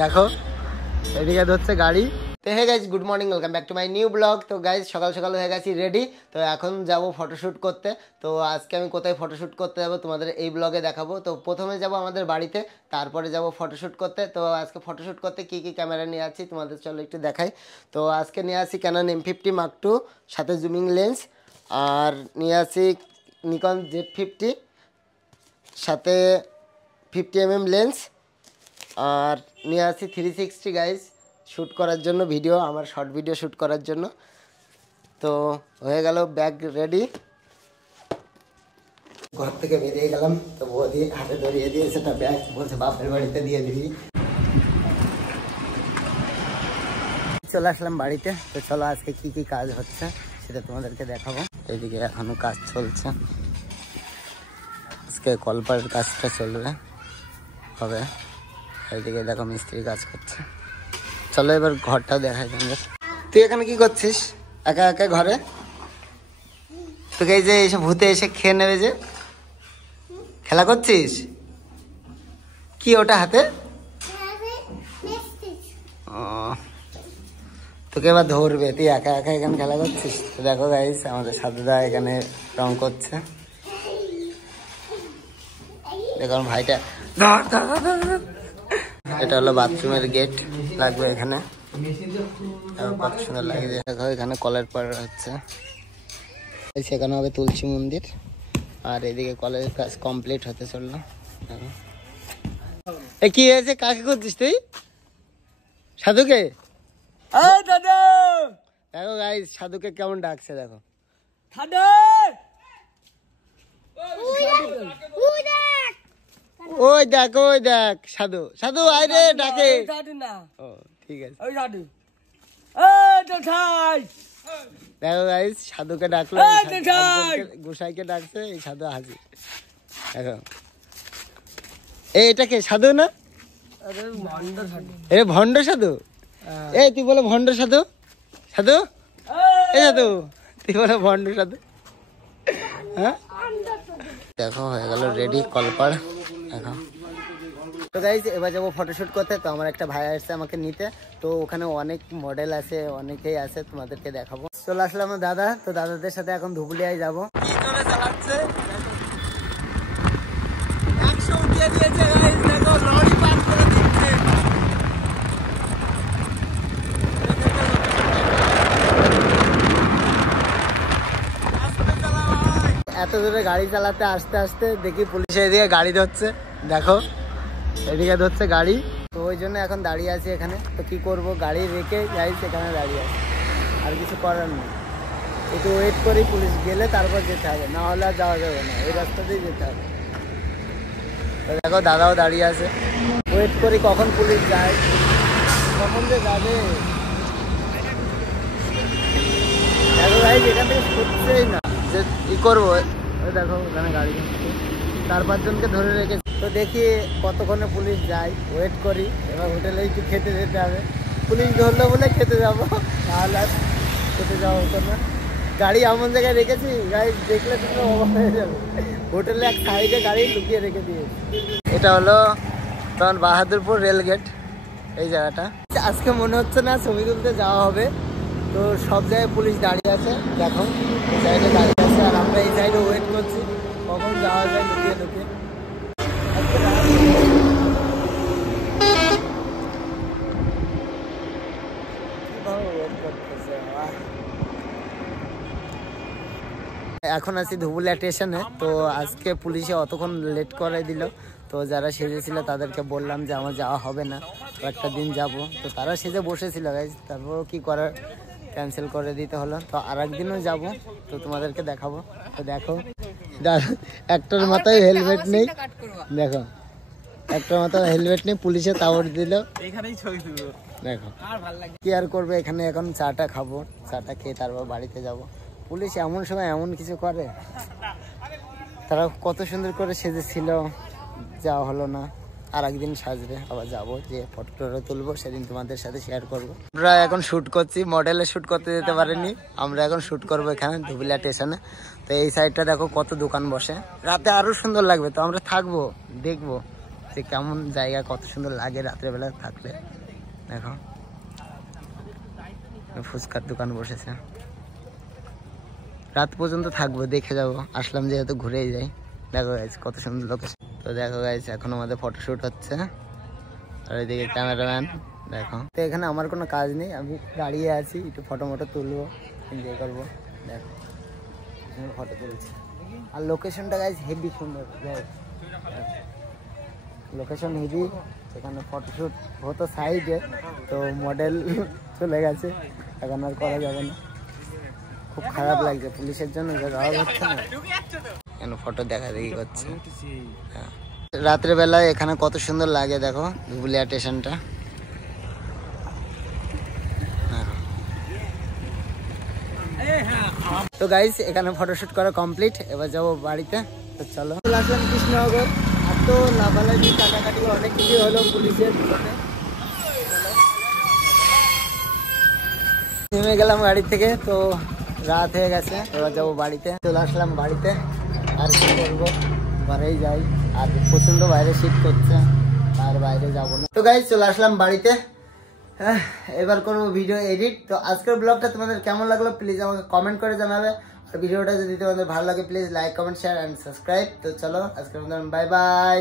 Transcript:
দেখো এদিকে ধরছে গাড়ি। তো hey guys, good morning, welcome back to my new blog. তো গাইজ সকাল সকাল হয়ে গেছি রেডি। তো এখন যাব ফটোশ্যুট করতে। তো আজকে আমি কোথায় ফটোশ্যুট করতে যাবো তোমাদের এই ব্লগে দেখাবো। তো প্রথমে যাব আমাদের বাড়িতে, তারপরে যাব ফটোশ্যুট করতে। তো আজকে ফটোশ্যুট করতে কী কী ক্যামেরা নিয়ে আছি তোমাদের চলো একটু দেখাই। তো আজকে নিয়ে আসি ক্যানন M50 Mark II, সাথে জুমিং লেন্স, আর নিয়ে আসি নিকন Z50, সাথে 50mm লেন্স, আর নিয়ে আসি 360 গাইজ শ্যুট করার জন্য, ভিডিও আমার শর্ট ভিডিও শ্যুট করার জন্য। তো হয়ে গেল, ব্যাগ রেডি। ঘর থেকে বেরিয়ে গেলাম, তো বৌদি হাতে ধরিয়ে দিয়েছে না ব্যাগ, বলছে বাপের বাড়িতে দিয়ে দিবি। চলে আসলাম বাড়িতে। তো চলো আজকে কি কি কাজ হচ্ছে সেটা তোমাদেরকে দেখাবো। এইদিকে এখনো কাজ চলছে, আজকে কলপারের কাজটা চলবে হবে। এইদিকে দেখো মিস্ত্রি কাজ করছে। চলো এবার ঘরটাও দেখাই তোমাদের। তুই এখানে কি করছিস একা একা ঘরে? তোকে এই যে এসে ভূতে এসে খেয়ে নেবে যে, খেলা করছিস কি ওটা হাতে? ও, তোকে এবার ধরবে, তুই একা একা এখানে খেলা করছিস। তো দেখো গাইস, আমাদের সাধুদা এখানে রং করছে। দেখো ভাইটা, এটা হলো বাথরুমের গেট, লাগবে এখানে, কত সুন্দর লাগে। দেখো এখানে কলের পার হচ্ছে, সেখানে হবে তুলসী মন্দির, আর এদিকে কলের কাজ কমপ্লিট হতে চললো। এ কি হয়েছে, কাকে করছিস তুই? সাধুকে? দেখো গাইস সাধুকে কেমন ডাকছে, দেখো ওই দেখ ওই দেখ সাধু, সাধু আয় রে ডাকে। ও ঠিক আছে, দেখো গাইস সাধুকে ডাকলো, গোসাইকে ডাকছে, এই সাধু হাজির। দেখো এটা কে, সাধু না? এ ভণ্ড সাধু। এই তুই বলে ভণ্ড সাধু, সাধু এই সাধু তুই বলে ভণ্ড সাধু। হ্যাঁ দেখো হয়ে গেল রেডি কলপার। দেখো তো গাইস এবার যাবো ফটোশুট করতে। তো আমার একটা ভাই আসছে আমাকে নিতে, তো ওখানে অনেক মডেল আছে, অনেকেই আছে, তোমাদেরকে দেখাবো। চলে আসলাম দাদা, তো দাদাদের সাথে এখন ধুবুলিয়ায় যাবো। কি করে চালাচ্ছে, 100 উঠিয়ে দিয়েছে গাইস, দেখো লরি পার করে দিচ্ছে। এত দূরে গাড়ি চালাতে আসতে আসতে দেখি পুলিশ এদিকে গাড়ি ধরছে, দেখো এদিকে ধরছে গাড়ি। তো ওই জন্য এখন দাঁড়িয়ে আছি এখানে। তো কি করব, গাড়ি রেখে যাই সেখানে দাঁড়িয়ে আছি, আর কিছু করার নেই। একটু ওয়েট করি, পুলিশ গেলে তারপর যেতে হবে, না হলে আর যাওয়া যাবে না, এই রাস্তাতেই যেতে হবে। তো দেখো দাদাও দাঁড়িয়ে আছে, ওয়েট করি কখন পুলিশ যায়, কখন যে যাবে। দেখো ভাই এখান থেকে ছুটছেই না, যে ই করবো। দেখো ওখানে গাড়ি 4-5 জনকে ধরে রেখেছে। তো দেখি কতক্ষণে পুলিশ যায়, ওয়েট করি। এবার হোটেলে একটু খেতে যেতে হবে, পুলিশ ধরলো বলে খেতে যাবো, তাহলে আর খেতে যাওয়া হতো না। গাড়ি এমন জায়গায় রেখেছি, গাড়ি দেখলে তুমি অবাক হয়ে যাবে, হোটেলে এক সাইডে গাড়ি লুকিয়ে রেখে দিয়েছি। এটা হলো তখন বাহাদুরপুর রেল গেট, এই জায়গাটা। আজকে মনে হচ্ছে না ছবি তুলতে যাওয়া হবে, তো সব জায়গায় পুলিশ দাঁড়িয়ে আছে। দেখো এই সাইডে দাঁড়িয়ে আছে, আর আমরা এই সাইডে ওয়েট করছি কখন যাওয়া যায় লুকিয়ে লুকিয়ে। এখন আছি ধুবুলিয়া স্টেশনে। তো আজকে পুলিশে অতক্ষণ লেট করে দিল, তো যারা সেজেছিল তাদেরকে বললাম যে আমার যাওয়া হবে না, তো একটা দিন যাব। তো তারা সেজে বসেছিল গাইজ, তারপরও কি করার, ক্যান্সেল করে দিতে হলো। তো আর একদিনও যাবো, তো তোমাদেরকে দেখাবো। তো দেখো একটার মাথায় হেলমেট নেই, দেখো একটার মাথায় হেলমেট নেই, পুলিশে তাওড় দিল। দেখো কি আর করবে, এখানে এখন চাটা খাবো, চাটা খেয়ে তারপর বাড়িতে যাব। পুলিশ এমন সময় এমন কিছু করে, তারা কত সুন্দর করে সেজেছিল, যাওয়া হলো না। আর একদিন সাজবে আবার যাবো, যে ফটো তুলবো সেদিন তোমাদের সাথে শেয়ার করবো। আমরা এখন শুট করছি, মডেলে শুট করতে যেতে পারিনি, আমরা এখন শুট করবো এখানে ধুবুলিয়া স্টেশনে। তো এই সাইডটা দেখো কত দোকান বসে, রাতে আরো সুন্দর লাগবে। তো আমরা থাকবো, দেখবো যে কেমন জায়গা, কত সুন্দর লাগে রাত্রেবেলা থাকলে। দেখো ফুচকার দোকান বসেছে, রাত পর্যন্ত থাকবো, দেখে যাবো। আসলাম যেহেতু ঘুরেই যাই। দেখো গাইস কত সুন্দর লোকেশন। তো দেখো গাইস এখন আমাদের ফটোশুট হচ্ছে, আর এদিকে ক্যামেরাম্যান দেখো। তো এখানে আমার কোনো কাজ নেই, আমি দাঁড়িয়ে আছি, একটু ফটো মটো তুলবো, এনজয় করবো। দেখো ফটো তুলছি, আর লোকেশনটা গাইস হেভি সুন্দর, লোকেশন হেভি। এখানে ফটোশুট হতো সাইডে, তো মডেল চলে গেছে, এখন আর করা যাবে না। খুব খারাপ লাগছে, পুলিশের জন্য যাওয়া হচ্ছে না, কেন ফটো দেখা দেখি করছে। রাত্রেবেলায় এখানে কত সুন্দর লাগে দেখো ধুবুলিয়া স্টেশনটা। তো গাইস এখানে ফটোশুট করা কমপ্লিট, এবার যাবো বাড়িতে। তো চলো, আসলাম কৃষ্ণনগর। আর তো লাফালাফি কাটাকাটি অনেক কিছু হলো পুলিশের, নেমে গেলাম গাড়ি থেকে। তো রাত হয়ে গেছে, এবার যাবো বাড়িতে। চলে আসলাম বাড়িতে, আর কি করবো, ঘরেই যাই। আর প্রচন্ড বাইরে শীত করছে, আর বাইরে যাবো না। তো গাইস চলে আসলাম বাড়িতে, এবার করবো ভিডিও এডিট। তো আজকের ব্লগটা তোমাদের কেমন লাগলো প্লিজ আমাকে কমেন্ট করে জানাবে। আর ভিডিওটা যদি তোমাদের ভালো লাগে please like comment share and subscribe. তো চলো আজকের মতন বাই বাই।